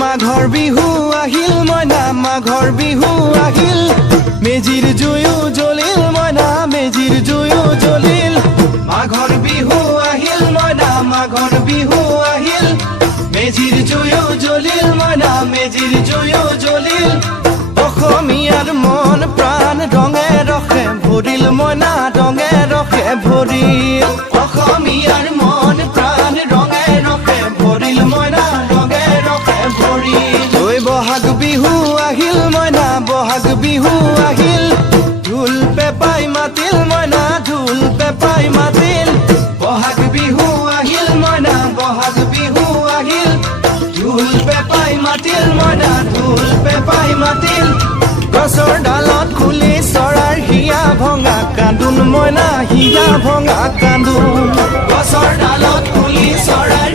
মাঘৰ বিহু আহিল মইনা মাঘৰ বিহু আহিল মেজিৰ জুয়ো জ্বলিল মইনা মেজিৰ জুয়ো জ্বলিল মাঘৰ বিহু আহিল মইনা মাঘৰ বিহু আহিল মেজিৰ জুয়ো জ্বলিল মইনা মেজিৰ জুয়ো জ্বলিল অসমীয়াৰ মন প্ৰাণ ৰঙে ৰখে ভৰিল মইনা ৰঙে ৰখে ভৰিল অসমীয়াৰ মন প্ৰাণ ৰঙে ৰখে ভৰিল মইনা ৰঙে ৰখে ভৰিল ঐ বহাগ বিহু আহিল মইনা বহাগ বিহু আহিল ঢোল পেপাই মাতিল মইনা ঢোল পেপাই মাতিল বহাগ বিহু আহিল মইনা বহাগ বিহু আহিল ঢোল পেপাই মাতিল মইনা ঢোল পেপাই মাতিল গছৰ ডালত খুলি চৰাৰ হিয়া ভঙা কান্দোন মইনা হিয়া ভঙা কান্দোন গছৰ ডালত খুলি চৰাই